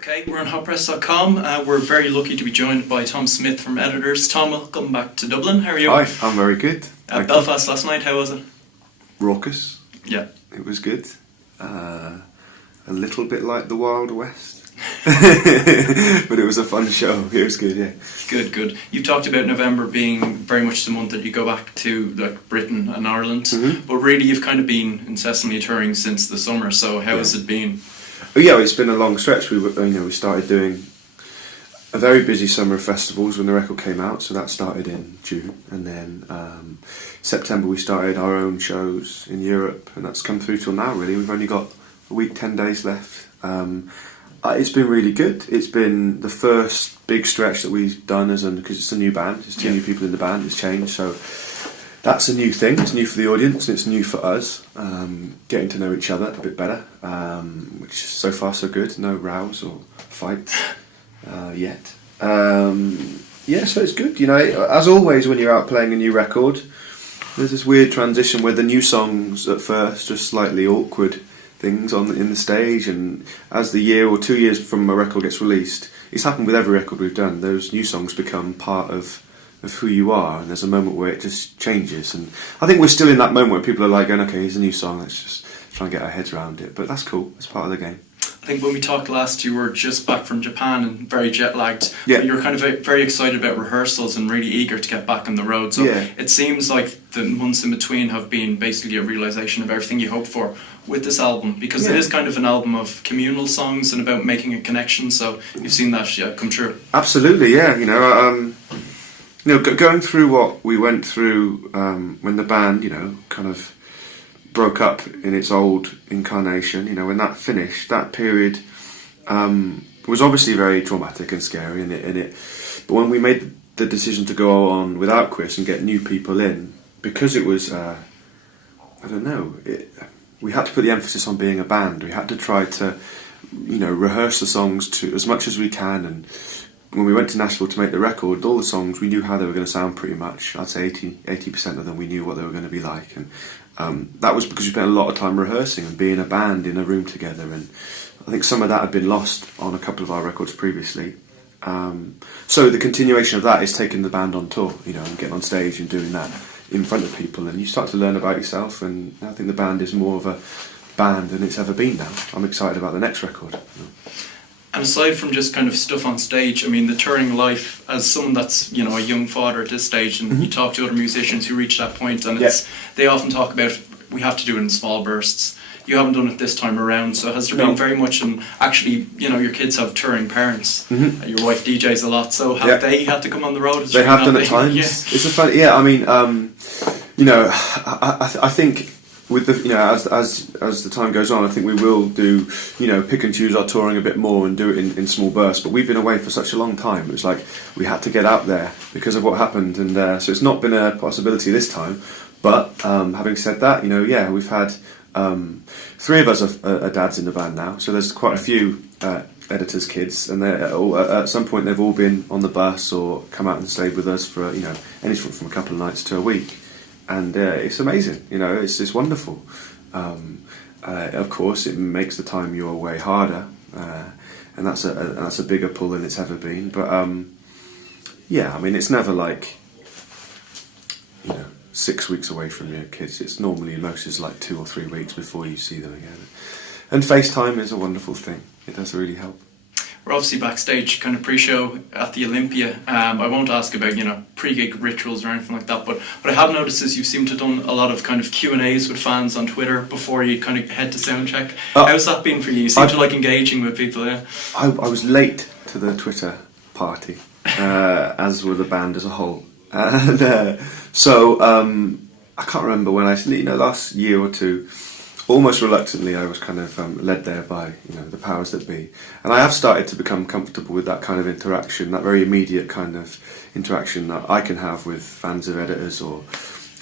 Okay, we're on hotpress.com. We're very lucky to be joined by Tom Smith from Editors. Tom, welcome back to Dublin. How are you? Hi, I'm very good. Belfast last night, how was it? Raucous. Yeah. It was good. A little bit like the Wild West. But it was a fun show. It was good, yeah. Good, good. You've talked about November being very much the month that you go back to, like, Britain and Ireland. But really you've kind of been incessantly touring since the summer, so how has it been? Oh, yeah, it's been a long stretch. We started doing a very busy summer of festivals when the record came out, so that started in June, and then September we started our own shows in Europe, and that's come through till now. Really, we've only got a week, 10 days left. It's been really good. It's been the first big stretch that we've done because it's a new band. There's two new people in the band. It's changed, so that's a new thing. It's new for the audience and it's new for us, getting to know each other a bit better, which so far so good. No rows or fights yet. Yeah, so it's good. You know, as always when you're out playing a new record, there's this weird transition where the new songs at first are slightly awkward things in the stage, and as the year or 2 years from a record gets released, it's happened with every record we've done, those new songs become part of who you are, and there's a moment where it just changes, and I think we're still in that moment where people are like going, okay, here's a new song, let's just try and get our heads around it, but that's cool, it's part of the game. I think when we talked last, you were just back from Japan and very jet-lagged. Yeah. But you were kind of very excited about rehearsals and really eager to get back on the road. So yeah. It seems like the months in between have been basically a realisation of everything you hoped for with this album. Because it is kind of an album of communal songs and about making a connection. So you've seen that come true. Absolutely, yeah. Going through what we went through when the band, kind of broke up in its old incarnation, when that finished, that period was obviously very traumatic and scary, but when we made the decision to go on without Chris and get new people in, because it was we had to put the emphasis on being a band. We had to try to rehearse the songs to as much as we can, and when we went to Nashville to make the record, all the songs we knew how they were going to sound pretty much. I'd say 80% of them we knew what they were going to be like, and that was because we spent a lot of time rehearsing and being a band in a room together, and I think some of that had been lost on a couple of our records previously. So the continuation of that is taking the band on tour, and getting on stage and doing that in front of people, and you start to learn about yourself, and I think the band is more of a band than it's ever been now. I'm excited about the next record. And aside from just kind of stuff on stage, I mean, the touring life, as someone that's, a young father at this stage, and you talk to other musicians who reach that point, and they often talk about, we have to do it in small bursts. You haven't done it this time around, so has there been very much, and actually, your kids have touring parents, your wife DJs a lot, so have they had to come on the road? They have done at times. Yeah. It's a fun, I mean, I think with the as the time goes on, I think we will do pick and choose our touring a bit more and do it in small bursts. But we've been away for such a long time. It was like we had to get out there because of what happened, and so it's not been a possibility this time. But having said that, we've had 3 of us are dads in the band now, so there's quite a few editors' kids, and at some point they've all been on the bus or come out and stayed with us for anything from a couple of nights to a week. And it's amazing, it's wonderful. Of course, it makes the time you're away harder, and that's a bigger pull than it's ever been. But I mean, it's never like 6 weeks away from your kids. It's normally most is like 2 or 3 weeks before you see them again. And FaceTime is a wonderful thing. It does really help. We're obviously backstage, kind of pre-show at the Olympia. I won't ask about pre-gig rituals or anything like that, but what I have noticed is you seem to have done a lot of kind of Q&As with fans on Twitter before you kind of head to soundcheck. How's that been for you? You seem to like engaging with people, yeah? I was late to the Twitter party, as were the band as a whole. And so I can't remember when last year or two, almost reluctantly, I was kind of led there by the powers that be, and I have started to become comfortable with that kind of interaction, that very immediate kind of interaction that I can have with fans of Editors or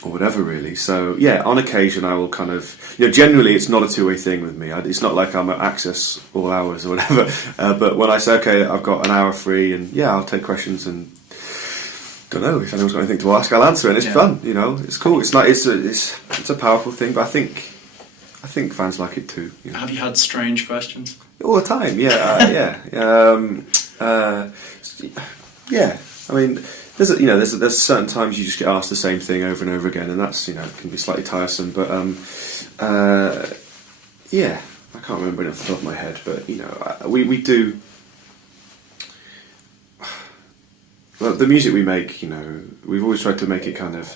whatever, really. So on occasion I will kind of, generally it's not a two-way thing with me. It's not like I'm at Access all hours or whatever. But when I say, okay, I've got an hour free, and I'll take questions, and don't know if anyone's got anything to ask, I'll answer, and it's fun. It's cool. It's a powerful thing, but I think I think fans like it too. You know. Have you had strange questions? All the time, yeah, yeah. I mean, there's certain times you just get asked the same thing over and over again, and that's can be slightly tiresome. But yeah, I can't remember it off the top of my head, but we do. Well, the music we make, we've always tried to make it kind of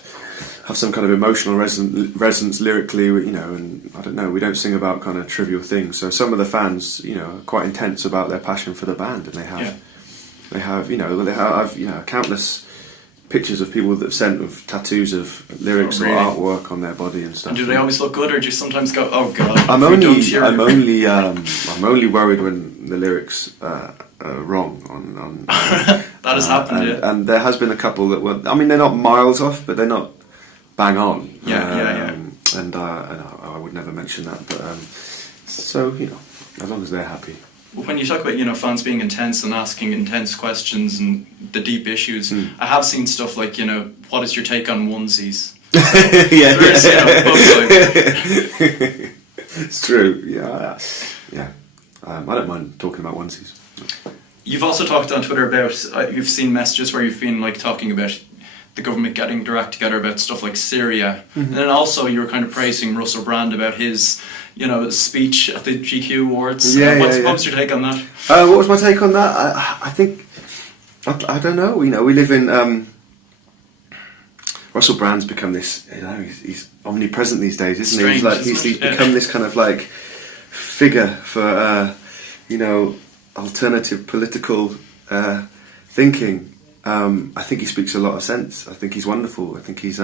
have some kind of emotional resonance lyrically, and I don't know, we don't sing about kind of trivial things. So some of the fans, are quite intense about their passion for the band, and they have countless pictures of people that have sent with tattoos of lyrics or artwork on their body and stuff. And do they always look good, or do you sometimes go, "Oh God"? I'm only worried when the lyrics are wrong on that has happened, and there has been a couple that were. I mean, they're not miles off, but they're not bang on. Yeah. And I would never mention that, but so as long as they're happy. When you talk about fans being intense and asking intense questions and the deep issues, I have seen stuff like what is your take on onesies? It's true. Yeah. I don't mind talking about onesies. You've also talked on Twitter about you've seen messages where you've been talking about the government getting their act together about stuff like Syria, and then also you were kind of praising Russell Brand about his speech at the GQ Awards. What was your take on that? What was my take on that? I think I don't know. We live in Russell Brand's become this. He's omnipresent these days, isn't he? He's become this kind of figure for alternative political thinking. I think he speaks a lot of sense. I think he's wonderful. I think he's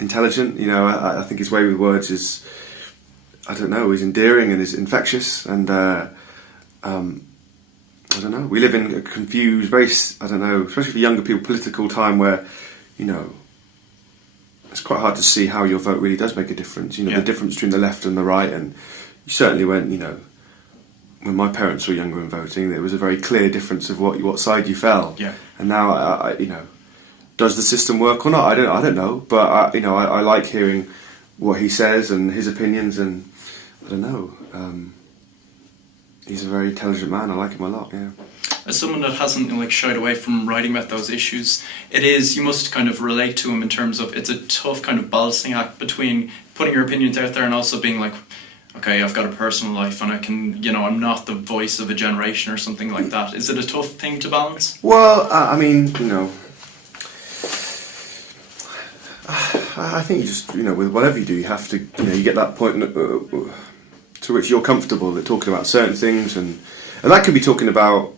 intelligent. I think his way with words is, I don't know, is endearing and is infectious. And I don't know. We live in a confused, very, I don't know, especially for younger people, political time where, it's quite hard to see how your vote really does make a difference. The difference between the left and the right, and certainly when my parents were younger and voting, there was a very clear difference of what side you fell. Yeah. And now, does the system work or not? I don't know. But I like hearing what he says and his opinions, and I don't know. He's a very intelligent man. I like him a lot. Yeah. As someone that hasn't shied away from writing about those issues, you must kind of relate to him in terms of it's a tough kind of balancing act between putting your opinions out there and also being like, okay, I've got a personal life and I can, I'm not the voice of a generation or something like that. Is it a tough thing to balance? Well, I mean, I think you just, with whatever you do, you have to, you get that point to which you're comfortable at talking about certain things, and that could be talking about,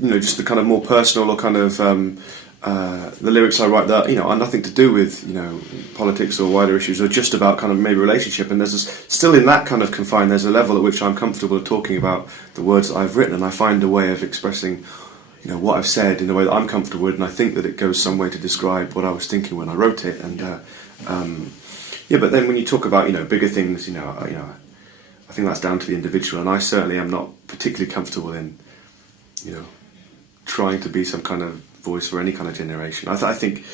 just the kind of more personal or kind of the lyrics I write that are nothing to do with politics or wider issues, or just about kind of maybe relationship. And there's still in that kind of confine, there's a level at which I'm comfortable talking about the words that I've written, and I find a way of expressing what I've said in a way that I'm comfortable with, and I think that it goes some way to describe what I was thinking when I wrote it. And but then when you talk about bigger things, I think that's down to the individual, and I certainly am not particularly comfortable in trying to be some kind of voice for any kind of generation. I think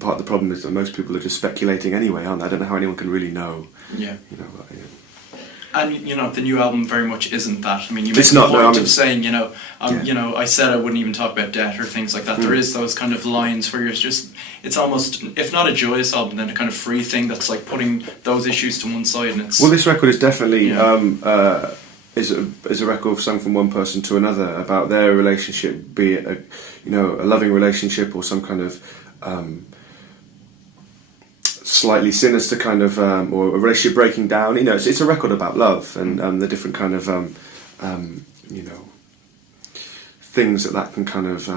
part of the problem is that most people are just speculating anyway, aren't they? I don't know how anyone can really know. Yeah. And the new album very much isn't that. I mean, you make the point of saying, I said I wouldn't even talk about debt or things like that. There is those kind of lines where it's almost, if not a joyous album, then a kind of free thing that's putting those issues to one side. And well, this record is definitely is a record sung from one person to another about their relationship, be it a loving relationship or some kind of slightly sinister kind of or a relationship breaking down. It's a record about love and the different kind of things that can kind of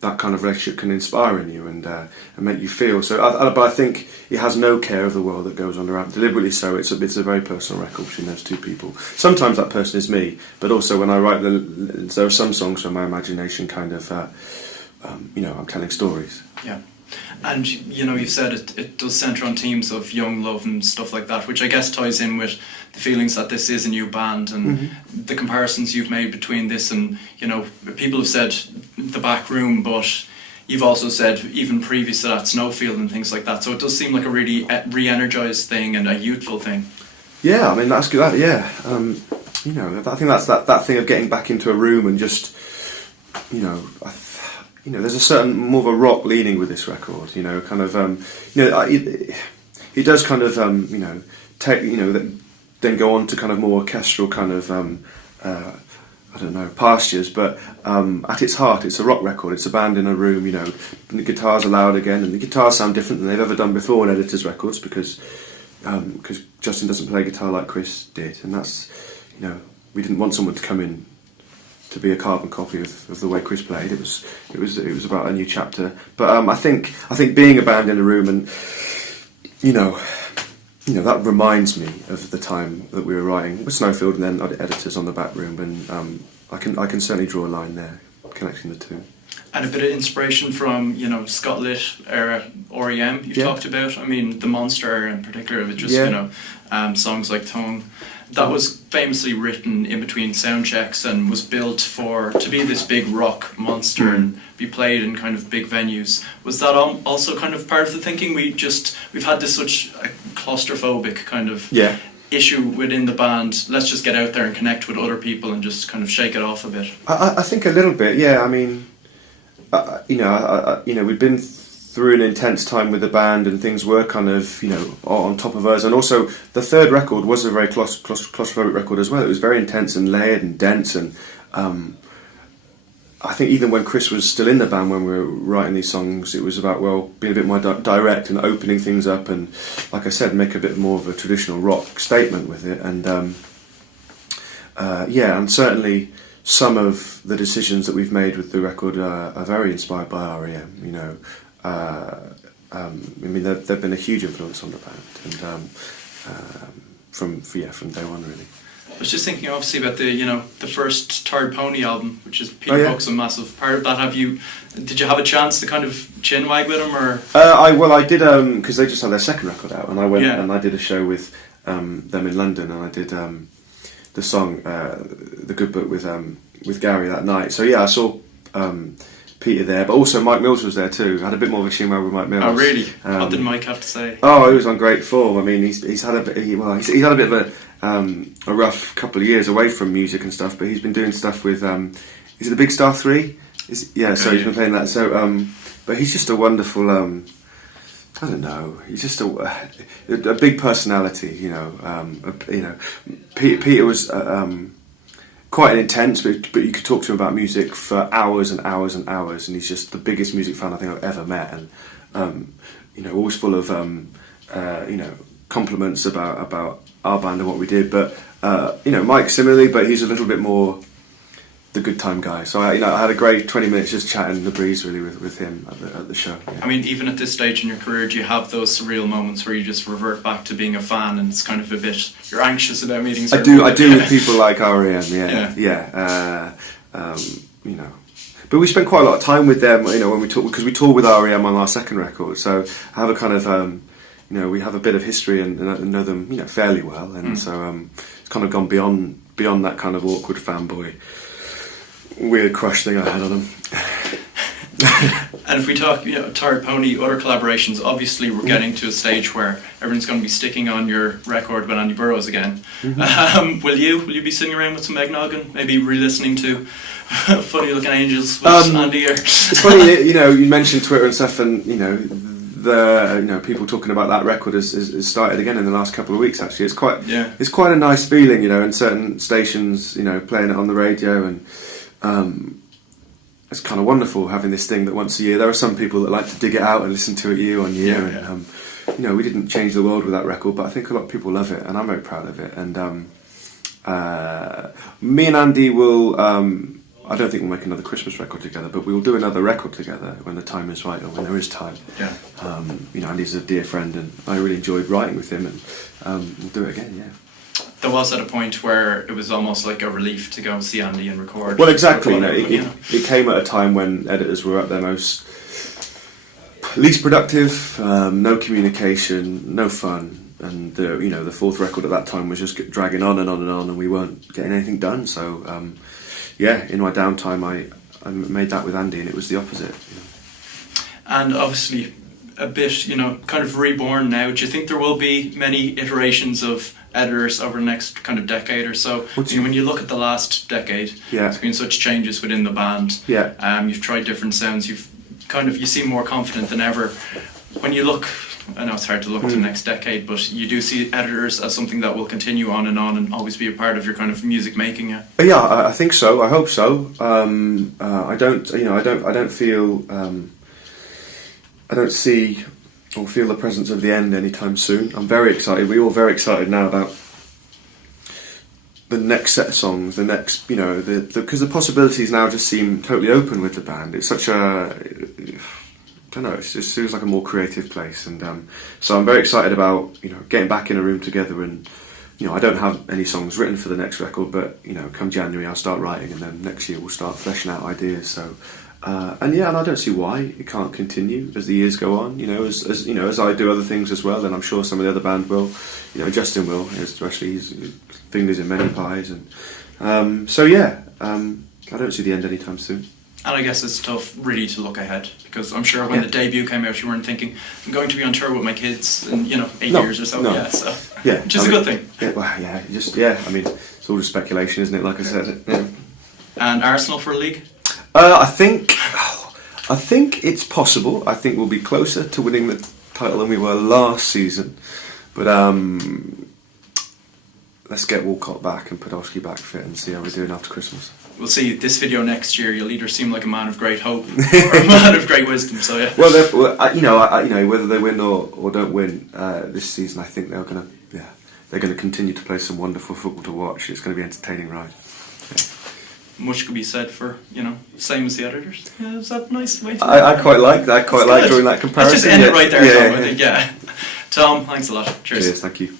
that kind of relationship can inspire in you and make you feel. So, but I think it has no care of the world that goes on around, deliberately so. It's a very personal record between those two people. Sometimes that person is me, but also when I write there are some songs where my imagination kind of, I'm telling stories. Yeah. And you've said it does centre on themes of young love and stuff like that, which I guess ties in with the feelings that this is a new band and the comparisons you've made between this and people have said The Back Room, but you've also said even previous to that, Snowfield and things like that. So it does seem like a really re-energized thing and a youthful thing. Yeah, I mean that's good. Yeah, you know, I think that's that thing of getting back into a room and just, you know, there's a certain more of a rock leaning with this record. You know, kind of, you know, he does kind of, you know, take, you know, then go on to kind of more orchestral kind of, I don't know, pastures. But at its heart, it's a rock record. It's a band in a room. You know, and the guitars are loud again, and the guitars sound different than they've ever done before on Editor's records because Justin doesn't play guitar like Chris did, and that's, you know, we didn't want someone to come in to be a carbon copy of the way Chris played. It was about a new chapter. But I think being a band in a room, and you know that reminds me of the time that we were writing with Snowfield and then Editors on the back room, and I can certainly draw a line there connecting the two. And a bit of inspiration from, you know, Scott Litt era REM you've talked about. I mean, the Monster era in particular, with just, you know, songs like Tongue. That was famously written in between sound checks and was built to be this big rock monster and be played in kind of big venues. Was that also kind of part of the thinking? We've had this such a claustrophobic kind of issue within the band. Let's just get out there and connect with other people and just kind of shake it off a bit. I think a little bit, yeah. I mean, you know, we've been through an intense time with the band, and things were kind of, you know, on top of us. And also, the third record was a very claustrophobic record as well. It was very intense and layered and dense. And I think even when Chris was still in the band, when we were writing these songs, it was about, well, being a bit more direct and opening things up, and, like I said, make a bit more of a traditional rock statement with it. And and certainly some of the decisions that we've made with the record are very inspired by REM. You know, I mean, they've been a huge influence on the band, and from day one, really. I was just thinking, obviously, about the first Tired Pony album, which is Peter Buck's a massive part of that. Did you have a chance to kind of chinwag with him, or? I did, because they just had their second record out, and I went and I did a show with them in London, and I did the song The Good Book with Gary that night. So yeah, I saw Peter there, but also Mike Mills was there too. I had a bit more of a chinwag with Mike Mills. Oh really? What did Mike have to say? Oh, he was on great form. I mean, he's had a bit of a rough couple of years away from music and stuff, but he's been doing stuff with is it the Big Star 3? He's been playing that. So but he's just a wonderful I don't know, he's just a big personality, you know. Peter was quite intense, but you could talk to him about music for hours and hours and hours, and he's just the biggest music fan I think I've ever met, and you know, always full of you know, compliments about our band and what we did. But you know, Mike similarly, but he's a little bit more the good time guy. So I had a great 20 minutes just chatting the breeze really with him at the show. Yeah. I mean, even at this stage in your career, do you have those surreal moments where you just revert back to being a fan, and it's kind of a bit, you're anxious about meeting I do with people like REM, yeah. You know, but we spent quite a lot of time with them, you know, when we talk, because we toured with REM on our second record, so I have a kind of you know, we have a bit of history and know them, you know, fairly well, and so it's kind of gone beyond that kind of awkward fanboy weird crush thing I had on them. And if we talk, you know, Tired Pony, other collaborations, obviously we're getting to a stage where everyone's going to be sticking on your record with Ananda Burroughs again. Will you be sitting around with some eggnog and maybe re-listening to Funny Looking Angels with Andy? It's funny, you know, you mentioned Twitter and stuff, and you know, people talking about that record has started again in the last couple of weeks. Actually, it's quite a nice feeling, you know, in certain stations, you know, playing it on the radio, and it's kind of wonderful having this thing that once a year. There are some people that like to dig it out and listen to it year on year. Yeah. And, you know, we didn't change the world with that record, but I think a lot of people love it, and I'm very proud of it. And me and Andy will. I don't think we'll make another Christmas record together, but we will do another record together when the time is right, or when there is time. Yeah. You know, Andy's a dear friend, and I really enjoyed writing with him, and we'll do it again. Yeah. There was at a point where it was almost like a relief to go see Andy and record. Well, exactly. You know, it came at a time when editors were at their least productive, no communication, no fun, and the fourth record at that time was just dragging on and on and on, and we weren't getting anything done. So, in my downtime, I made that with Andy, and it was the opposite. You know. And obviously a bit, you know, kind of reborn now. Do you think there will be many iterations of editors over the next kind of decade or so? When you look at the last decade, there's been such changes within the band. You've tried different sounds. You seem more confident than ever. When you look, I know it's hard to look to the next decade, but you do see editors as something that will continue on and always be a part of your kind of music making. I think so. I hope so. I don't feel. I don't see or feel the presence of the end anytime soon. I'm very excited. We're all very excited now about the next set of songs, the next, because the possibilities now just seem totally open with the band. It's such a, I don't know, it just feels like a more creative place. And so I'm very excited about, getting back in a room together. And, I don't have any songs written for the next record, but, come January I'll start writing, and then next year we'll start fleshing out ideas. So. And I don't see why it can't continue as the years go on. As I do other things as well, and I'm sure some of the other band will. Justin will, especially his fingers in many pies, and I don't see the end anytime soon. And I guess it's tough, really, to look ahead, because I'm sure when the debut came out, you weren't thinking, I'm going to be on tour with my kids in 8 years or so. Which is a good thing. I mean, it's all just speculation, isn't it? Like I said. Yeah. And Arsenal for a league. I think it's possible. I think we'll be closer to winning the title than we were last season. But let's get Walcott back and Podolski back fit and see how we're doing after Christmas. We'll see this video next year. You'll either seem like a man of great hope or a man of great wisdom. So yeah. Well, whether they win or don't win this season, I think they're going to continue to play some wonderful football to watch. It's going to be an entertaining ride. Yeah. Much could be said for, same as the editors. Yeah, is that a nice way to I quite like that. I quite like doing that comparison. Let's just end it right there, Tom, I think, Tom, thanks a lot. Cheers. Thank you.